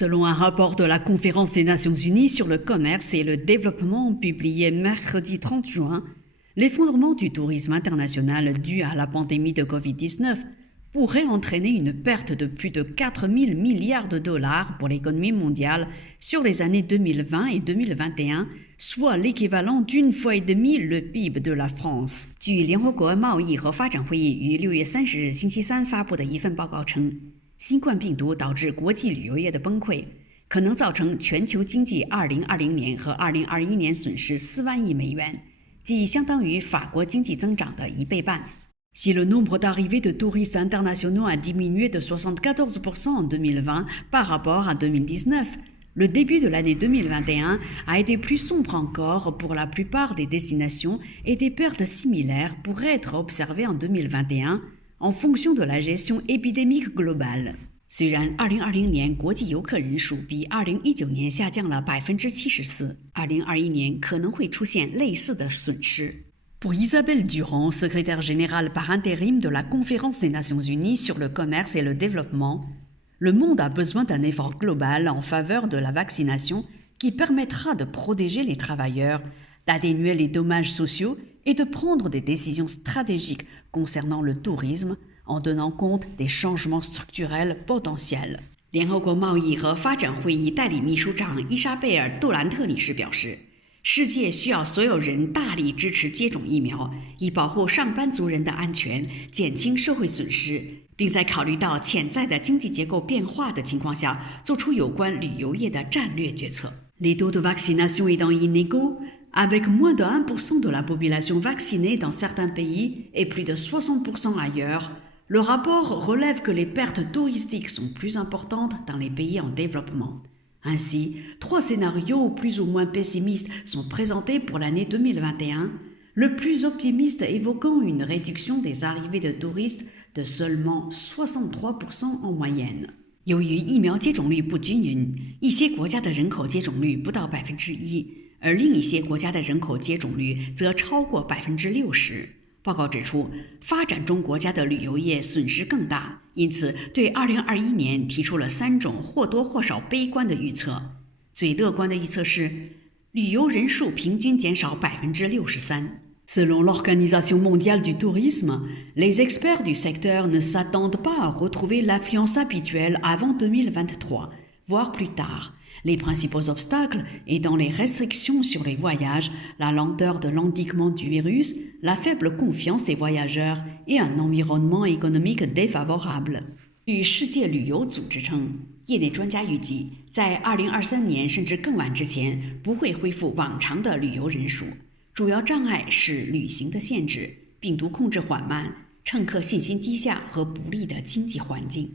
Selon un rapport de la Conférence des Nations Unies sur le commerce et le développement publié mercredi 30 juin, l'effondrement du tourisme international dû à la pandémie de Covid-19 pourrait entraîner une perte de plus de 4 000 milliards de dollars pour l'économie mondiale sur les années 2020 et 2021, soit l'équivalent d'une fois et demie le PIB de la France. 据联合国贸易和发展会议于6月30日星期三发布的一份报告称，新冠病毒导致国际旅游业的崩溃，可能造成全球经济2020年和2021年损失4万亿美元，即相当于法国经济增长的1倍半。Si le nombre d'arrivées de touristes internationaux a diminué de 74% en 2020 par rapport à 2019, le début de l'année 2021 a été plus sombre encore pour la plupart des destinations et des pertes similaires pourraient être observées en 2021 en fonction de la gestion épidémique globale. 虽然2020年国际游客人数比2019年下降了74%，2021年可能会出现类似的损失。Pour Isabelle Durand, secrétaire générale par intérim de la Conférence des Nations Unies sur le commerce et le développement, le monde a besoin d'un effort global en faveur de la vaccination qui permettra de protéger les travailleurs, d'atténuer les dommages sociaux et de prendre des décisions stratégiques concernant le tourisme en tenant compte des changements structurels potentiels. 联合国贸易和发展会议代理秘书长伊莎贝尔·杜兰特女士表示，世界需要所有人大力支持接种疫苗，以保护上班族人的安全，减轻社会损失，并在考虑到潜在的经济结构变化的情况下，做出有关旅游业的战略决策。Les taux de vaccination étant inégaux, avec moins de 1% de la population vaccinée dans certains pays et plus de 60% ailleurs, le rapport relève que les pertes touristiques sont plus importantes dans les pays en développement. Ainsi, 3 scénarios plus ou moins pessimistes sont présentés pour l'année 2021, le plus optimiste évoquant une réduction des arrivées de touristes de seulement 63% en moyenne. 由于疫苗接种率不均匀，一些国家的人口接种率不到1%，而另一些国家的人口接种率则超过60%。报告指出，发展中国家的旅游业损失更大，因此对2021年提出了3种或多或少悲观的预测。最乐观的预测是，旅游人数平均减少63%。Selon l'Organisation mondiale du tourisme, les experts du secteur ne s'attendent pas à retrouver l'affluence habituelle avant 2023, voire plus tard. Les principaux obstacles étant les restrictions sur les voyages, la lenteur de l'endiguement du virus, la faible confiance des voyageurs et un environnement économique défavorable. 据世界旅游组织称，业内专家预计，在2023年甚至更晚之前，不会恢复往常的旅游人数。主要障碍是旅行的限制、病毒控制缓慢、乘客信心低下和不利的经济环境。